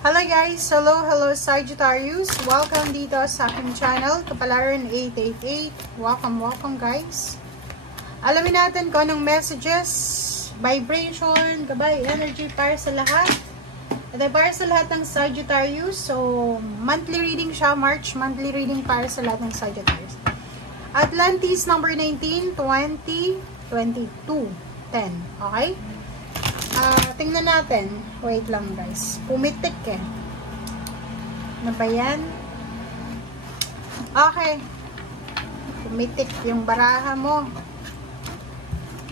Hello guys! Hello Sagittarius! Welcome dito sa aking channel, Kapalaran 888. Welcome guys! Alamin natin kung anong messages, vibration, gabay, energy para sa lahat. At para sa lahat ng Sagittarius. So, monthly reading siya, March monthly reading para sa lahat ng Sagittarius. Atlantis number 19, 20, 22, 10. Okay? Tingnan natin. Wait lang guys. Pumitik eh. Ano ba yan? Okay. Pumitik yung baraha mo.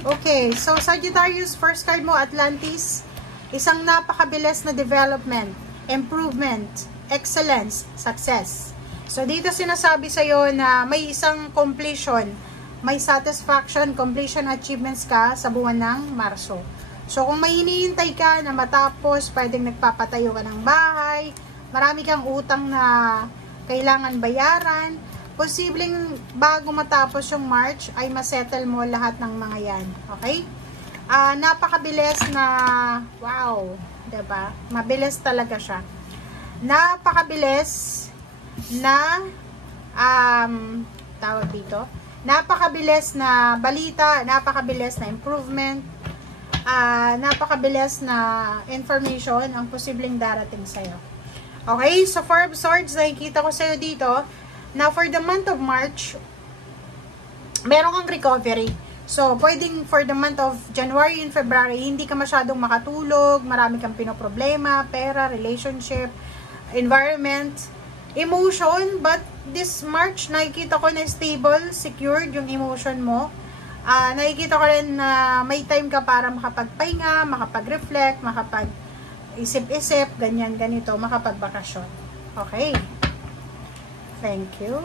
Okay. So, Sagittarius, first card mo, Atlantis. Isang napakabilis na development, improvement, excellence, success. So, dito sinasabi sa'yo na may isang completion, may satisfaction, completion achievements ka sa buwan ng Marso. So, kung may hinihintay ka na matapos, pwedeng nagpapatayo ka ng bahay, marami kang utang na kailangan bayaran, posibleng bago matapos yung March, ay masettle mo lahat ng mga yan. Okay? Napakabilis na, wow, diba? Mabilis talaga siya. Napakabilis na, tawag dito, napakabilis na balita, napakabilis na improvement, napakabilis na information ang posibleng darating sa'yo. Okay, so Four of Swords, nakikita ko sa'yo dito na for the month of March, meron kang recovery. So, pwedeng for the month of January and February, hindi ka masyadong makatulog, marami kang pinoproblema, pera, relationship, environment, emotion, but this March, nakikita ko na stable, secured yung emotion mo. Nakikita ko rin na may time ka para makapagpahinga, makapag-reflect, makapag-isip-isip, ganyan, ganito, makapagbakasyon. Okay. Thank you.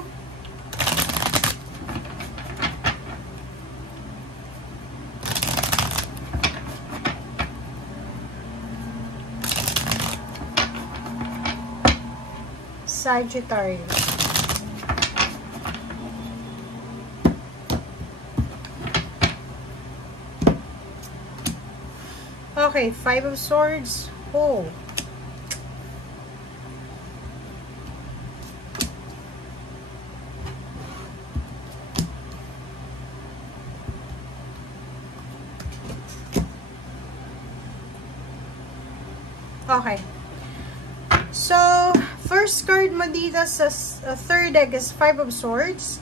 Sagittarius. Okay, Five of Swords. Oh. Okay. So, first card mo dito sa third deck is Five of Swords.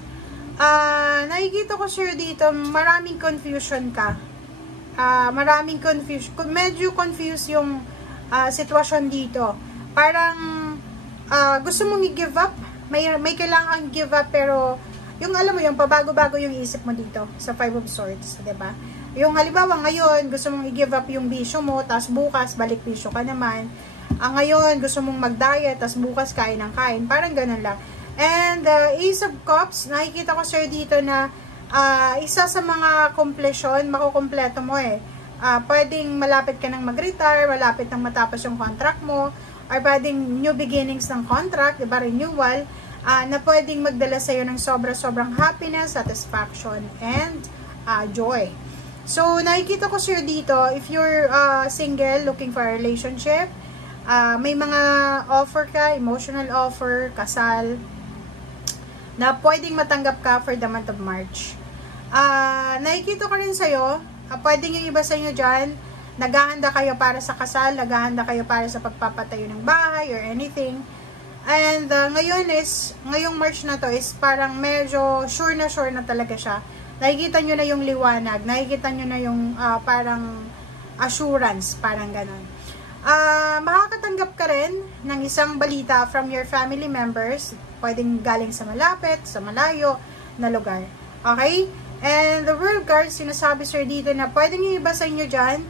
Nakikita ko sure dito, maraming confusion ka. Maraming confusion. Medyo confused yung sitwasyon dito. Parang gusto mong i-give up. May kailangan give up pero yung alam mo yung pabago-bago yung isip mo dito sa Five of Swords, 'di ba? Yung halimbawa ngayon gusto mong i-give up yung bisyo mo, tapos bukas balik bisyo ka naman. Ngayon gusto mong mag-diet, tapos bukas kain ng kain. Parang ganun lang. And Ace of Cups, nakikita ko sir dito na isa sa mga completion, makukompleto mo eh. Pwedeng malapit ka nang mag-retire, malapit nang matapos yung contract mo, or pwedeng new beginnings ng contract, diba, renewal, na pwedeng magdala sa'yo ng sobrang happiness, satisfaction, and joy. So, nakikita ko sir dito, if you're single, looking for a relationship, may mga offer ka, emotional offer, kasal, na pwedeng matanggap ka for the month of March. Nakikita ko rin sa'yo, pwedeng yung iba sa inyo dyan, naghahanda kayo para sa kasal, naghahanda kayo para sa pagpapatayo ng bahay or anything. And ngayong March na to is parang medyo sure na talaga siya. Nakikita nyo na yung liwanag, nakikita nyo na yung parang assurance, parang ganon. Makakatanggap ka rin ng isang balita from your family members, pwedeng galing sa malapit, sa malayo na lugar. Okay? And the world cards, sinasabi sir dito na pwedeng yung iba sa inyo dyan,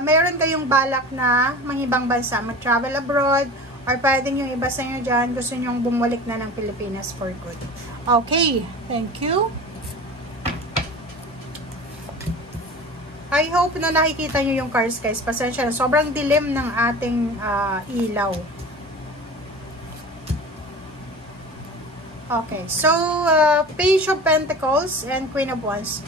mayroon kayong balak na mangibang bansa, mag-travel abroad, or pwedeng yung iba sa inyo dyan, gusto nyong bumalik na ng Pilipinas for good. Okay, thank you. I hope na nakikita nyo yung cards guys. Pasensya na, sobrang dilim ng ating ilaw. Okay, so Page of Pentacles and Queen of Wands.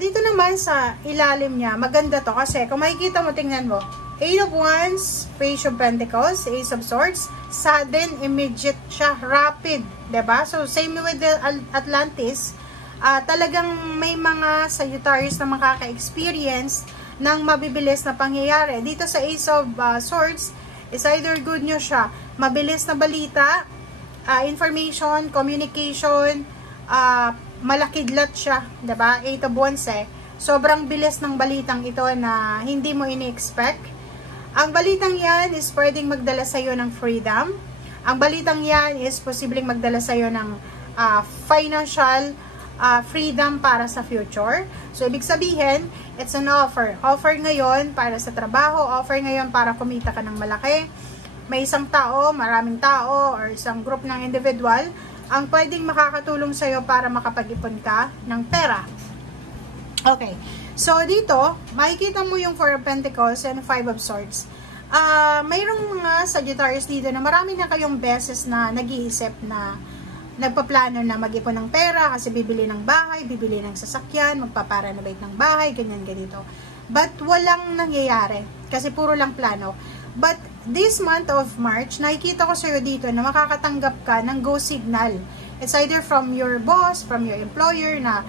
Dito naman sa ilalim niya, maganda to kasi kung makikita mo, tingnan mo, Eight of Wands, Page of Pentacles, Ace of Swords, sudden, immediate siya, rapid, diba? So, same with the Atlantis, talagang may mga Sagittarius na makaka-experience ng mabibilis na pangyayari. Dito sa Ace of Swords, is either good news siya, mabilis na balita, information, communication, malakidlat siya, diba? Eight of Wands sobrang bilis ng balitang ito na hindi mo ini-expect. Ang balitang yan is pwedeng magdala sa'yo ng freedom. Ang balitang yan is posibleng magdala sa'yo ng financial freedom para sa future. So, ibig sabihin, it's an offer. Offer ngayon para sa trabaho, offer ngayon para kumita ka ng malaki. May isang tao, maraming tao, or isang group ng individual, ang pwedeng makakatulong sa'yo para makapag-ipon ka ng pera. Okay. So, dito, makikita mo yung Four of Pentacles and Five of Swords. Mayroong mga Sagittarius dito na marami na kayong beses na nag-iisip na nagpaplano na mag-ipon ng pera kasi bibili ng bahay, bibili ng sasakyan, magpaparenovate ng bahay, ganyan, ganito. But, walang nangyayari kasi puro lang plano. But, this month of March, nakikita ko sa'yo dito na makakatanggap ka ng go signal. It's either from your boss, from your employer na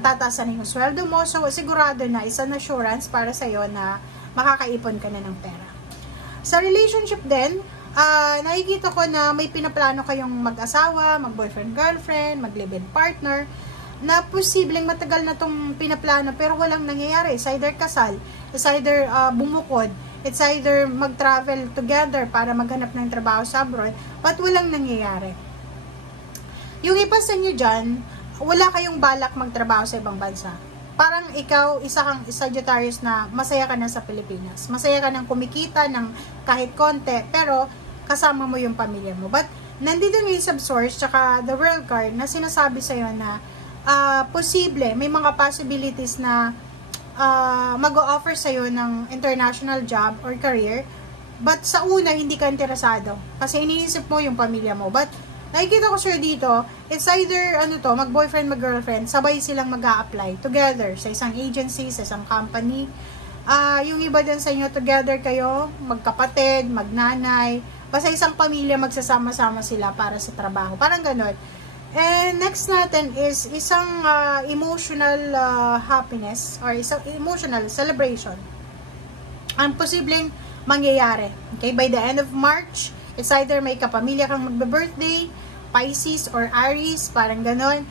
tataasan yung sweldo mo. So, sigurado na isang assurance para sa'yo na makakaipon ka na ng pera. Sa relationship din, nakikita ko na may pinaplano kayong mag-asawa, mag-boyfriend-girlfriend, mag-live-in partner, na posibleng matagal na itong pinaplano pero walang nangyayari. It's either kasal, it's either bumukod, it's either mag-travel together para maghanap ng trabaho sa abroad, but walang nangyayari. Yung iba sa inyo dyan, wala kayong balak magtrabaho sa ibang bansa. Parang ikaw, isa kang Sagittarius na masaya ka na sa Pilipinas. Masaya ka nang kumikita ng kahit konti, pero kasama mo yung pamilya mo. But, nandito yung Ace of Swords, tsaka the World card, na sinasabi sa'yo na posible, may mga possibilities na mag-o-offer sa'yo ng international job or career. But, sa una, hindi ka interesado. Kasi iniisip mo yung pamilya mo. But, nakikita ko sir dito, it's either mag-boyfriend, mag-girlfriend, sabay silang mag-a-apply together sa isang agency, sa isang company. Yung iba din sa inyo, together kayo, magkapatid, magnanay, basta isang pamilya magsasama-sama sila para sa trabaho. Parang ganon. And next natin is isang emotional happiness or isang emotional celebration. Ang posibleng mangyayari. Okay, by the end of March, it's either may kapamilya kang magbe-birthday, Pisces or Aries, parang ganon.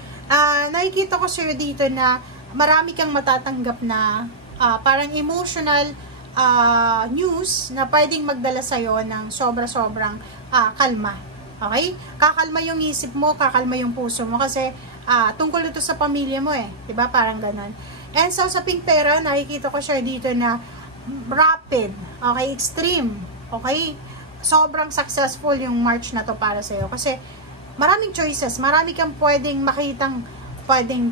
Nakikita ko sa'yo dito na marami kang matatanggap na parang emotional news na pwedeng magdala sa'yo ng sobra-sobrang kalma. Okay? Kakalma yung isip mo, kakalma yung puso mo kasi tungkol ito sa pamilya mo diba? Parang ganon. And sa usaping pera, nakikita ko sa'yo dito na rapid, okay? Extreme, okay? Sobrang successful yung March na to para sa'yo kasi maraming choices, marami kang pwedeng makitang pwedeng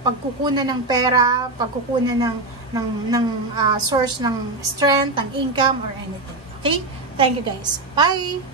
pagkukunan ng pera, pagkukunan ng source ng strength, ng income or anything. Okay? Thank you guys. Bye!